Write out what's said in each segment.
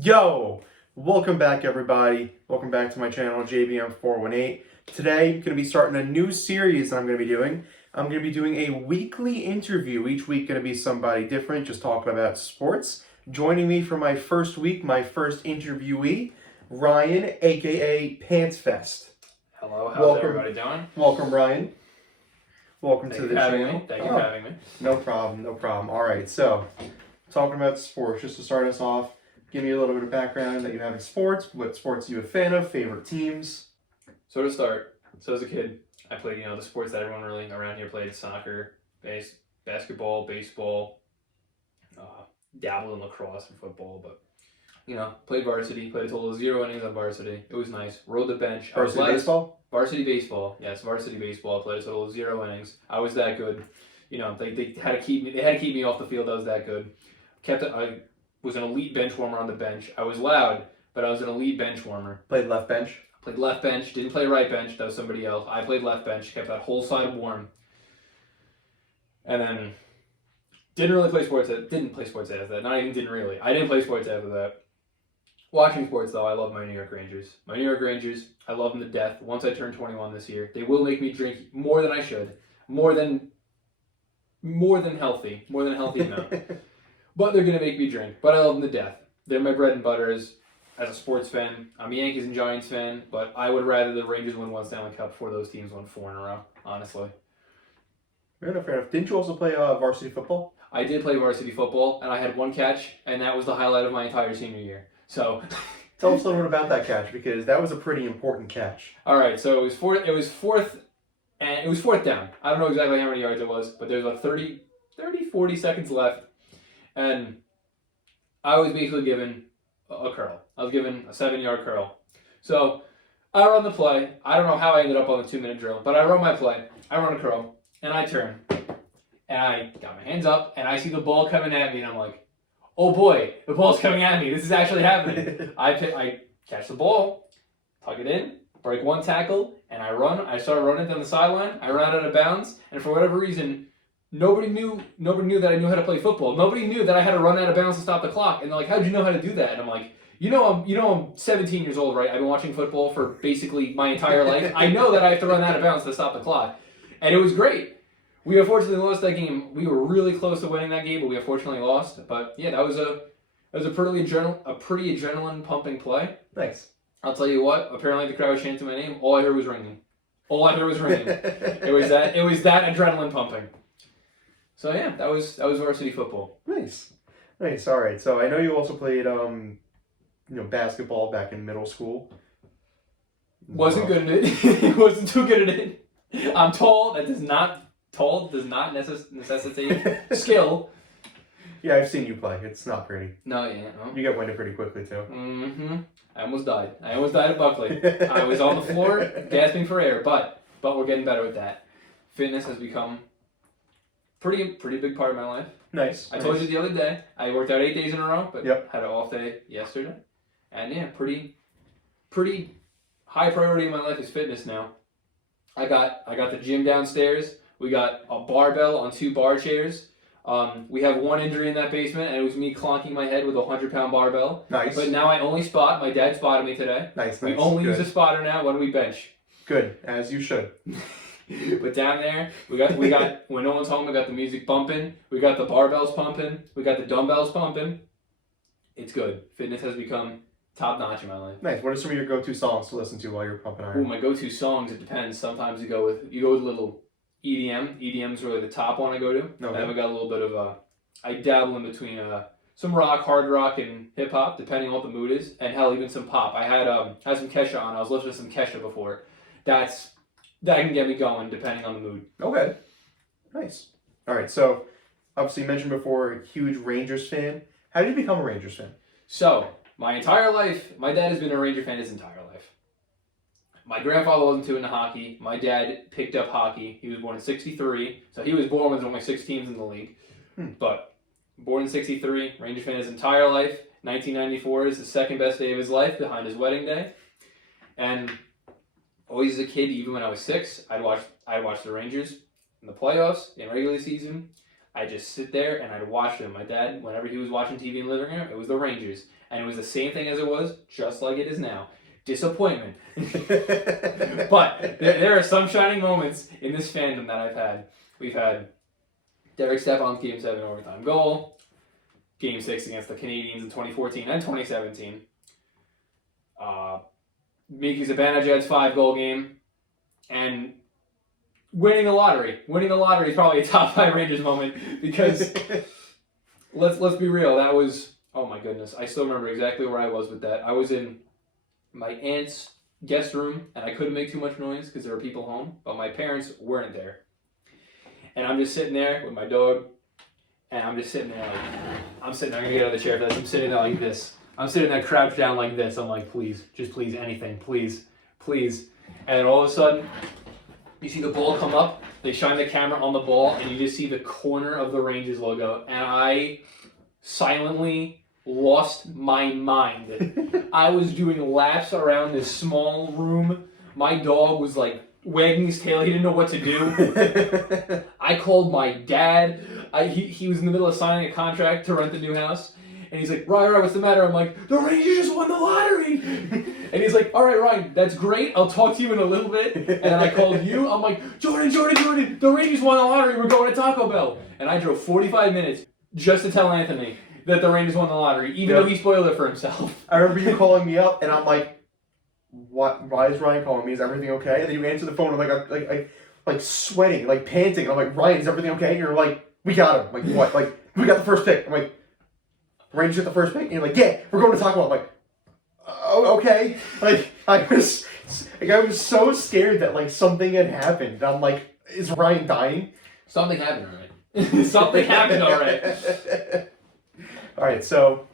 Yo, welcome back everybody. Welcome back to my channel, JBM418. Today, I'm going to be starting a new series that I'm going to be doing. I'm going to be doing a weekly interview. Each week going to be somebody different, just talking about sports. Joining me for my first week, my first interviewee, Ryan, aka Pantsfest. Hello, how's everybody doing? Welcome, Ryan. Welcome to the channel. Thank you for having me. No problem, no problem. All right, so talking about sports, just to start us off. Give me a little bit of background that you have in sports. What sports are you a fan of? Favorite teams? So to start, as a kid, I played, the sports that everyone really around here played: soccer, basketball, baseball, dabbled in lacrosse and football, but played varsity, played a total of 0 innings on varsity. It was nice. Rode the bench. Varsity baseball? Varsity baseball. Yes, varsity baseball. I played a total of 0 innings. I was that good. They had to keep me off the field. I was that good. I was an elite bench warmer on the bench. I was loud, but I was an elite bench warmer. Played left bench? Played left bench. Didn't play right bench. That was somebody else. I played left bench. Kept that whole side warm. And then didn't play sports after that. Not even didn't really. I didn't play sports after that. Watching sports, though, I love my New York Rangers. My New York Rangers, I love them to death. Once I turn 21 this year, they will make me drink more than I should. More than healthy amount. But they're going to make me drink. But I love them to death. They're my bread and butter as a sports fan. I'm a Yankees and Giants fan, but I would rather the Rangers win 1 Stanley Cup before those teams won 4 in a row, honestly. Fair enough, fair enough. Didn't you also play varsity football? I did play varsity football, and I had 1 catch, and that was the highlight of my entire senior year. So, tell us a little bit about that catch, because that was a pretty important catch. All right, so it was fourth down. I don't know exactly how many yards it was, but there's like 40 seconds left. And I was basically given a curl. I was given a 7-yard curl. So I run the play. I don't know how I ended up on the 2-minute drill, but I run my play. I run a curl, and I turn. And I got my hands up, and I see the ball coming at me, and I'm like, oh boy, the ball's coming at me. This is actually happening. I catch the ball, tuck it in, break 1 tackle, and I run. I start running down the sideline. I run out of bounds, and for whatever reason, Nobody knew that I knew how to play football. Nobody knew that I had to run out of bounds to stop the clock. And they're like, how'd you know how to do that? And I'm like, I'm 17 years old, right? I've been watching football for basically my entire life. I know that I have to run out of bounds to stop the clock. And it was great. We unfortunately lost that game. We were really close to winning that game, but we unfortunately lost. But yeah, that was a pretty adrenaline pumping play. Thanks. I'll tell you what, apparently the crowd chanted my name. All I heard was ringing. It was that adrenaline pumping. So yeah, that was varsity football. Nice. All right. So I know you also played basketball back in middle school. Wasn't good at it. Wasn't too good at it. I'm tall. That does not necessitate skill. Yeah, I've seen you play. It's not pretty. No, yeah. No. You get winded pretty quickly too. Mm-hmm. I almost died at Buckley. I was on the floor gasping for air, but we're getting better with that. Fitness has become pretty big part of my life. Nice. I told you the other day, I worked out 8 days in a row, but yep. Had an off day yesterday. And yeah, pretty high priority in my life is fitness now. I got the gym downstairs. We got a barbell on 2 bar chairs. We have 1 injury in that basement, and it was me clonking my head with a 100-pound barbell. Nice. But now I only spot. My dad spotted me today. Nice. We only use a spotter now when we bench. Good, as you should. But down there, we got when no one's home, we got the music bumping, we got the barbells pumping, we got the dumbbells pumping. It's good. Fitness has become top notch in my life. Nice. What are some of your go-to songs to listen to while you're pumping iron? Ooh, my go-to songs, it depends. Sometimes you go with a little EDM. EDM's really the top one I go to. Okay. And then we got a little bit of I dabble in between some rock, hard rock, and hip hop, depending on what the mood is, and hell, even some pop. I had some Kesha on. I was listening to some Kesha before. That can get me going, depending on the mood. Okay. Nice. All right, so obviously you mentioned before, huge Rangers fan. How did you become a Rangers fan? So, my entire life, my dad has been a Ranger fan his entire life. My grandfather wasn't too into hockey. My dad picked up hockey. He was born in 1963, so he was born when there were only 6 teams in the league. But born in 1963, Ranger fan his entire life. 1994 is the second best day of his life, behind his wedding day. And always as a kid, even when I was 6, I'd watch the Rangers in the playoffs, in regular season. I'd just sit there and I'd watch them. My dad, whenever he was watching TV in the living room, it was the Rangers. And it was the same thing as it was, just like it is now. Disappointment. But there are some shining moments in this fandom that I've had. We've had Derek Stefan's Game 7 overtime goal, Game 6 against the Canadiens in 2014 and 2017, Miki Zibanejad's 5-goal game, and winning the lottery. Winning the lottery is probably a top 5 Rangers moment because let's be real, that was, oh my goodness, I still remember exactly where I was with that. I was in my aunt's guest room and I couldn't make too much noise because there were people home, but my parents weren't there. And I'm just sitting there with my dog, and I'm just sitting there like, I'm gonna get out of the chair for this. I'm sitting there like this. I'm sitting there crouched down like this. I'm like, please, just please, anything, please, please. And then all of a sudden, you see the ball come up, they shine the camera on the ball, and you just see the corner of the Rangers logo, and I silently lost my mind. I was doing laps around this small room. My dog was like wagging his tail. He didn't know what to do. I called my dad. He was in the middle of signing a contract to rent the new house. And he's like, Ryan, what's the matter? I'm like, the Rangers just won the lottery. And he's like, all right, Ryan, that's great. I'll talk to you in a little bit. And then I called you. I'm like, Jordan, the Rangers won the lottery. We're going to Taco Bell. And I drove 45 minutes just to tell Anthony that the Rangers won the lottery, even though he spoiled it for himself. I remember you calling me up, and I'm like, "What? Why is Ryan calling me? Is everything okay?" And then you answer the phone, and like sweating, like panting. And I'm like, "Ryan, is everything okay?" And you're like, "We got him." Like what? Like we got the first pick. I'm like, "Rangers got the first pick," and you're like, "Yeah, we're going to Taco Bell." I'm like, "Oh, okay." Like I was so scared that like something had happened. And I'm like, "Is Ryan dying?" Something happened, all right. Something happened, all right. All right, so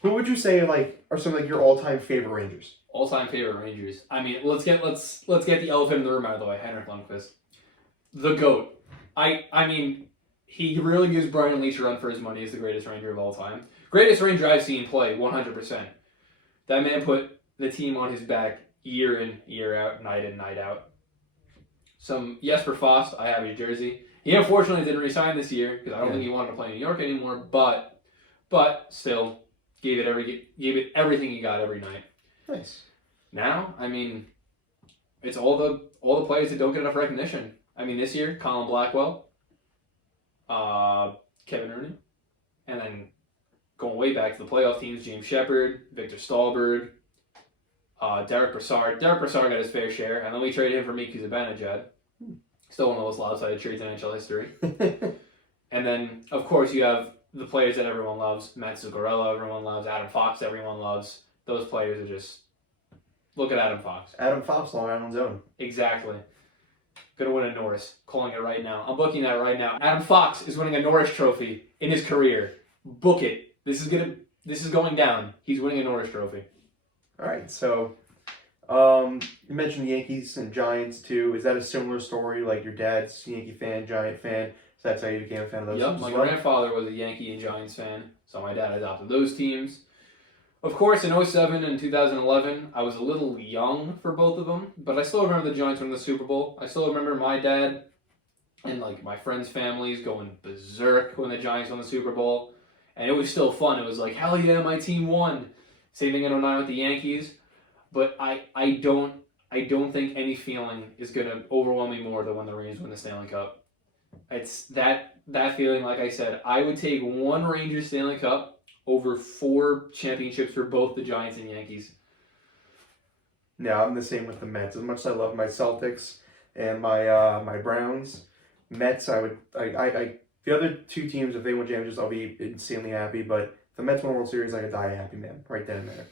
who would you say like are some like your all-time favorite Rangers? All-time favorite Rangers. I mean, let's get the elephant in the room out of the way. Henrik Lundqvist, the GOAT. I mean, he really gives Brian Leetch a run for his money as the greatest Ranger of all time. Greatest Ranger I've seen play, 100%. That man put the team on his back year in, year out, night in, night out. Some Jesper Fast, I have his jersey. He unfortunately didn't resign this year because I don't think he wanted to play in New York anymore. But still, gave it everything he got every night. Nice. Now, I mean, it's all the players that don't get enough recognition. I mean, this year, Colin Blackwell, Kevin Rooney, and then going way back to the playoff teams, James Shepard, Victor Stahlberg, Derek Brassard. Derek Brassard got his fair share, and then we traded him for Miki Zibanejad. Still one of the most lopsided trades in NHL history. And then, of course, you have the players that everyone loves. Matt Zuccarello, everyone loves. Adam Fox, everyone loves. Those players are just... Look at Adam Fox. Adam Fox, Long Island's own. Exactly. Gonna win a Norris. Calling it right now. I'm booking that right now. Adam Fox is winning a Norris Trophy in his career. Book it. This is going down. He's winning a Norris Trophy. All right, so you mentioned the Yankees and Giants too. Is that a similar story? Like your dad's Yankee fan, Giant fan? So that's how you became a fan of those teams? Yep, my grandfather was a Yankee and Giants fan, so my dad adopted those teams. Of course, in 2007 and 2011, I was a little young for both of them, but I still remember the Giants winning the Super Bowl. I still remember my dad and like my friends' families going berserk when the Giants won the Super Bowl, and it was still fun. It was like, hell yeah, my team won. Same thing in 2009 with the Yankees, but I don't think any feeling is gonna overwhelm me more than when the Rangers win the Stanley Cup. It's that feeling. Like I said, I would take one Rangers Stanley Cup over 4 championships for both the Giants and Yankees. Yeah, I'm the same with the Mets. As much as I love my Celtics and my Browns, Mets, the other 2 teams, if they win championships, I'll be insanely happy. But if the Mets win a World Series, I could die a happy man right then and there.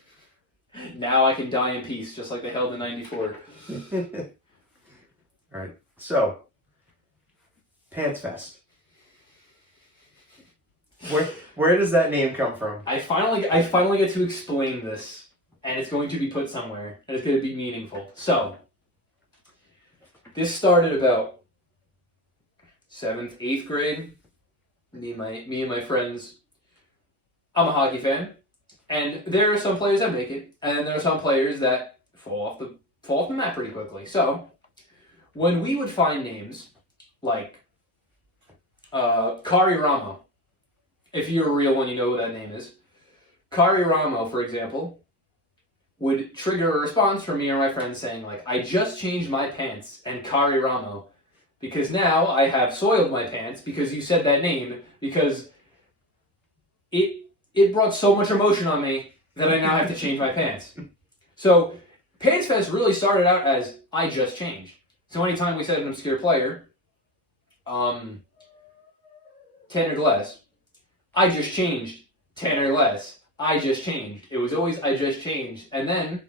Now I can die in peace, just like they held in '94. All right, so Pantsfest. Where does that name come from? I finally get to explain this, and it's going to be put somewhere, and it's going to be meaningful. So, this started about 7th, 8th grade. Me and my friends. I'm a hockey fan, and there are some players that make it, and then there are some players that fall off the map pretty quickly. So, when we would find names like Kari Ramo. If you're a real one, you know who that name is. Kari Ramo, for example, would trigger a response from me or my friends saying, like, I just changed my pants and Kari Ramo because now I have soiled my pants because you said that name because it brought so much emotion on me that I now have to change my pants. So Pantsfest really started out as I just changed. So anytime we said an obscure player, Tanner Glass, I just changed. Tanner Glass, I just changed. It was always I just changed. And then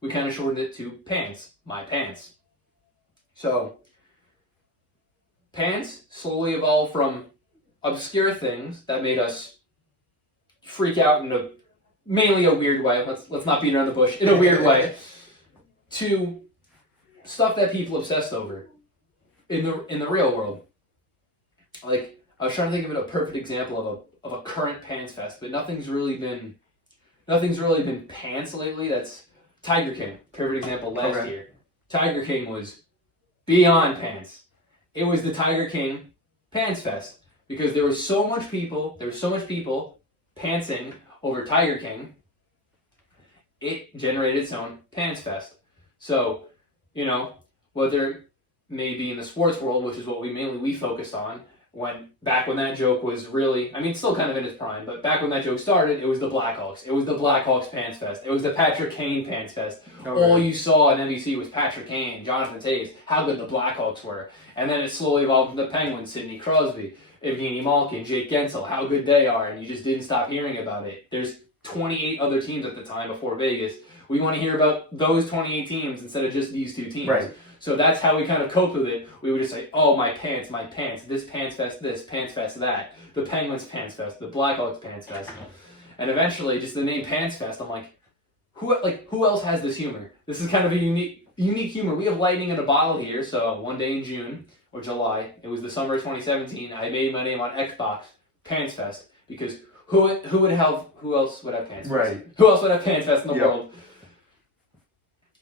we kind of shortened it to pants, my pants. So pants slowly evolved from obscure things that made us freak out in a mainly a weird way. Let's not beat around the bush, in a weird way, to stuff that people obsessed over in the real world. Like, I was trying to think of a perfect example of a current Pantsfest, but nothing's really been pants lately. That's Tiger King, perfect example last year. Tiger King was beyond pants. It was the Tiger King Pantsfest because there was so much people pantsing over Tiger King. It generated its own Pantsfest. So, you know, whether maybe in the sports world, which is what we focused on, back when that joke was really, I mean, still kind of in its prime, but back when that joke started, it was the Blackhawks. It was the Blackhawks Pantsfest. It was the Patrick Kane Pantsfest. Okay. All you saw on NBC was Patrick Kane, Jonathan Toews, how good the Blackhawks were. And then it slowly evolved into the Penguins, Sidney Crosby, Evgeny Malkin, Jake Gensel, how good they are, and you just didn't stop hearing about it. There's 28 other teams at the time before Vegas. We want to hear about those 28 teams instead of just these two teams. Right. So that's how we kind of coped with it. We would just say, oh, my pants, this Pantsfest, this Pantsfest, that. The Penguins Pantsfest, the Blackhawks Pantsfest. And eventually, just the name Pantsfest, I'm like, who else has this humor? This is kind of a unique humor. We have lightning in a bottle here, so one day in June or July, it was the summer of 2017, I made my name on Xbox, Pantsfest, because who else would have Pantsfest? Right. Who else would have Pantsfest in the world?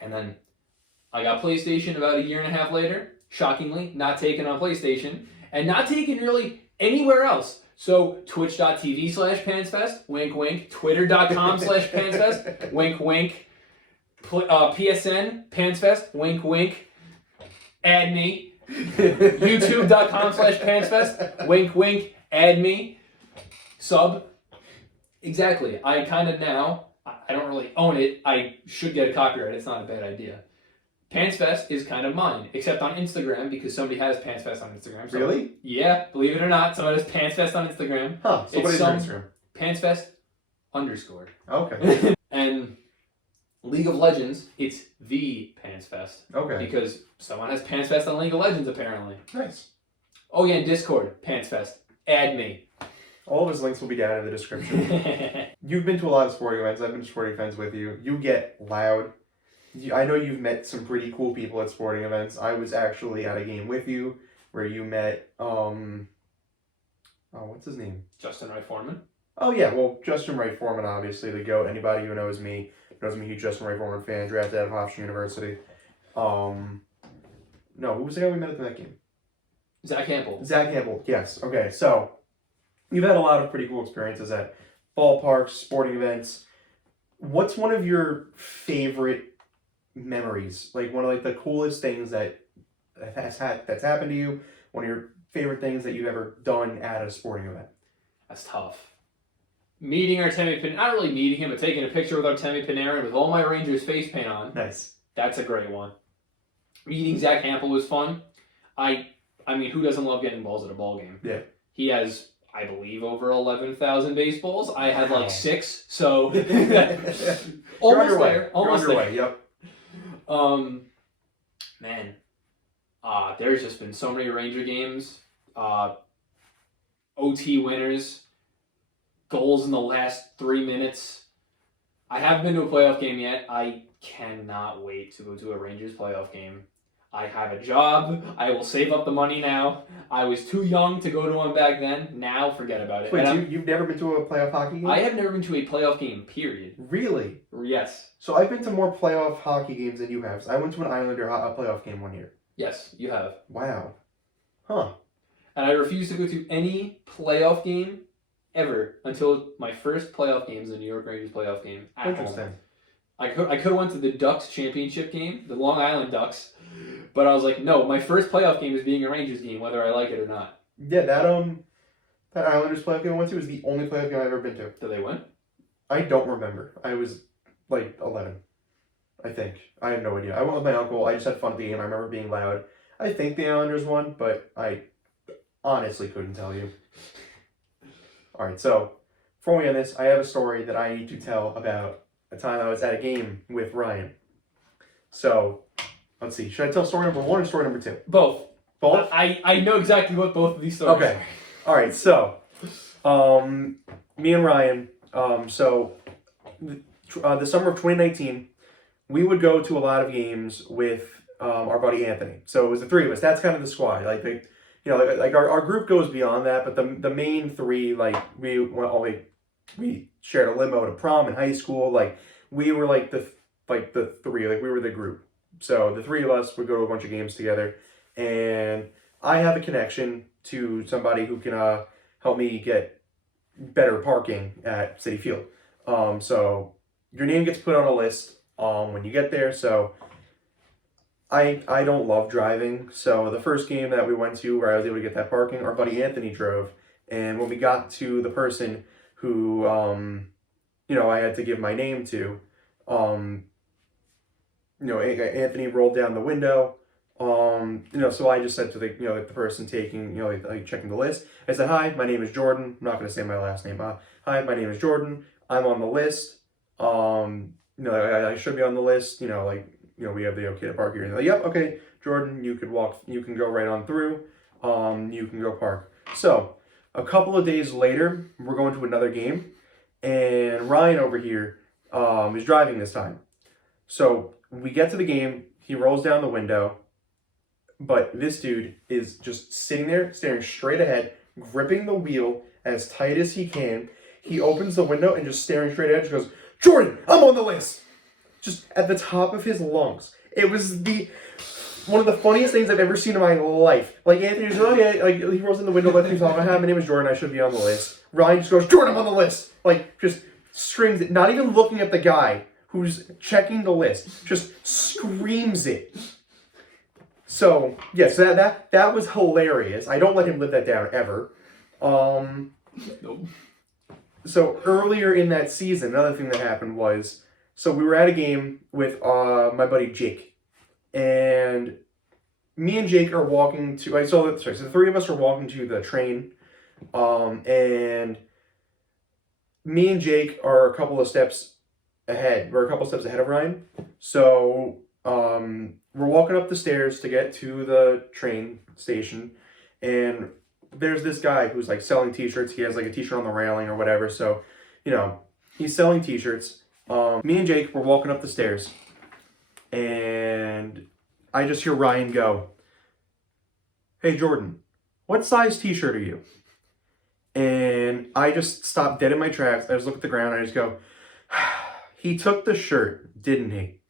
And then I got PlayStation about a year and a half later, shockingly, not taken on PlayStation, and not taken really anywhere else. So twitch.tv/Pantsfest, wink wink, twitter.com/Pantsfest, wink wink, PSN, Pantsfest, wink wink, add me, youtube.com/Pantsfest, wink wink, add me, sub. Exactly. I kind of now, I don't really own it, I should get a copyright, it's not a bad idea. Pantsfest is kind of mine, except on Instagram, because somebody has Pantsfest on Instagram. So, really? Yeah, believe it or not, someone has Pantsfest on Instagram. Huh, so what is your Instagram? Pantsfest_. Okay. And League of Legends, it's the Pantsfest. Okay. Because someone has Pantsfest on League of Legends, apparently. Nice. Oh yeah, and Discord, Pantsfest. Add me. All of his links will be down in the description. You've been to a lot of sporting events. I've been to sporting events with you. You get loud. I know you've met some pretty cool people at sporting events. I was actually at a game with you where you met, what's his name? Justin Wright Foreman. Oh yeah, well, Justin Wright Foreman, obviously, the GOAT. Anybody who knows me, huge Justin Wright Foreman fan, drafted out of Hofstra University. No, who was the guy we met at that game? Zach Campbell. Zach Campbell, yes. Okay, so you've had a lot of pretty cool experiences at ballparks, sporting events. What's one of your favorite memories? Like one of the coolest things that's happened to you? One of your favorite things that you've ever done at a sporting event? That's tough. Meeting Artemi Panarin, not really meeting him, but taking a picture with Artemi Panarin with all my Rangers face paint on. Nice. That's a great one. Meeting Zach Campbell was fun. I mean, who doesn't love getting balls at a ball game? Yeah. He has, I believe, over 11,000 baseballs. I had like 6, so almost there. Almost there. Yep. Man, there's just been so many Ranger games, OT winners, goals in the last 3 minutes. I haven't been to a playoff game yet. I cannot wait to go to a Rangers playoff game. I have a job. I will save up the money now. I was too young to go to one back then. Now, forget about it. Wait, you've never been to a playoff hockey game? I have never been to a playoff game, period. Really? Yes. So I've been to more playoff hockey games than you have. I went to an Islander playoff game one year. Yes, you have. Wow. Huh. And I refuse to go to any playoff game ever until my first playoff games, the New York Rangers playoff game at home. Interesting. I could have went to the Ducks championship game, the Long Island Ducks, but I was like, no, my first playoff game is being a Rangers game, whether I like it or not. Yeah, that Islanders playoff game I went to was the only playoff game I've ever been to. Did they win? I don't remember. I was like 11, I think. I have no idea. I went with my uncle. I just had fun at the game. I remember being loud. I think the Islanders won, but I honestly couldn't tell you. All right, so before we end this, I have a story that I need to tell about a time I was at a game with Ryan. So, let's see. Should I tell story number 1 or story number 2? Both. Both? I know exactly what both of these stories Okay. All right, so me and Ryan, the summer of 2019, we would go to a lot of games with our buddy Anthony. So it was the 3 of us. That's kind of the squad. Like our group goes beyond that, but the main 3, like we shared a limo to prom in high school. Like we were like the 3, like we were the group. So the 3 of us would go to a bunch of games together, and I have a connection to somebody who can help me get better parking at Citi Field. So your name gets put on a list when you get there. So I don't love driving. So the first game that we went to where I was able to get that parking, our buddy Anthony drove. And when we got to the person who, I had to give my name to, Anthony rolled down the window. So I just said to the person taking, checking the list, I said, "Hi, my name is Jordan." I'm not going to say my last name. "Hi, my name is Jordan. I'm on the list. I should be on the list. We have the okay to park here." And they're like, "Yep, okay, Jordan, you can go right on through. You can go park." So a couple of days later, we're going to another game, and Ryan over here is driving this time. So we get to the game, he rolls down the window, but this dude is just sitting there, staring straight ahead, gripping the wheel as tight as he can. He opens the window and just staring straight ahead, just goes, "Jordan, I'm on the list!" Just at the top of his lungs. It was one of the funniest things I've ever seen in my life. Like, Anthony was, "Oh yeah," like, he rolls in the window, lets me talk. "Hi, my name is Jordan, I should be on the list." Ryan just goes, "Jordan, I'm on the list!" Like, just screams it, not even looking at the guy who's checking the list, just screams it. So, yes, that was hilarious. I don't let him live that down ever. Nope. So earlier in that season, another thing that happened was, so we were at a game with my buddy Jake, and me and Jake are walking to, so the 3 of us are walking to the train, and me and Jake are a couple of steps ahead. We're a couple steps ahead of Ryan. So we're walking up the stairs to get to the train station, and there's this guy who's like selling t-shirts. He has like a t-shirt on the railing or whatever. So, he's selling t-shirts. Me and Jake were walking up the stairs, and I just hear Ryan go, "Hey Jordan, what size t-shirt are you?" And I just stopped dead in my tracks. I just look at the ground and I just go, "He took the shirt, didn't he?"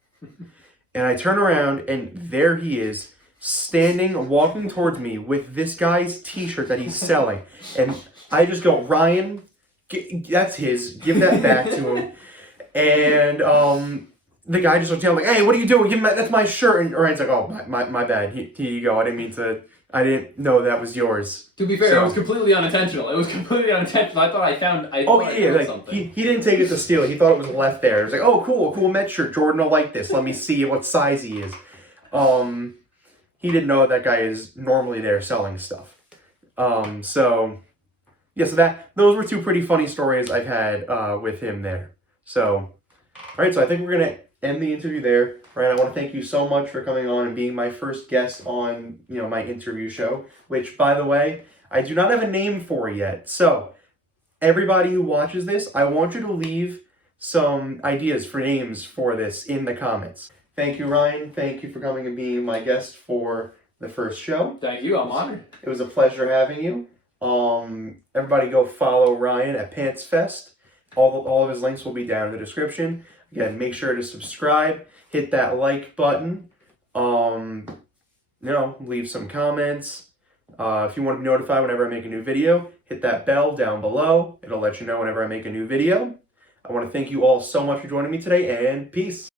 And I turn around, and there he is, walking towards me with this guy's t-shirt that he's selling. And I just go, "Ryan, that's his. Give that back to him." And the guy just looks down, like, "Hey, what are you doing? Give him that. That's my shirt." And Ryan's like, "Oh, my bad. Here you go. I didn't know that was yours." To be fair, it was completely unintentional. I thought I found something. He didn't take it to steal. He thought it was left there. It was like, "Oh, cool Met shirt. Jordan will like this. Let me see what size he is." He didn't know that guy is normally there selling stuff. So those were 2 pretty funny stories I've had with him there. So, all right, so I think we're going to end the interview there. Ryan, I want to thank you so much for coming on and being my first guest on, my interview show, which, by the way, I do not have a name for yet. So, everybody who watches this, I want you to leave some ideas for names for this in the comments. Thank you, Ryan. Thank you for coming and being my guest for the first show. Thank you. I'm honored. It was a pleasure having you. Everybody go follow Ryan at Pantsfest. All of his links will be down in the description. Again, make sure to subscribe, hit that like button, leave some comments. If you want to be notified whenever I make a new video, hit that bell down below. It'll let you know whenever I make a new video. I want to thank you all so much for joining me today, and peace.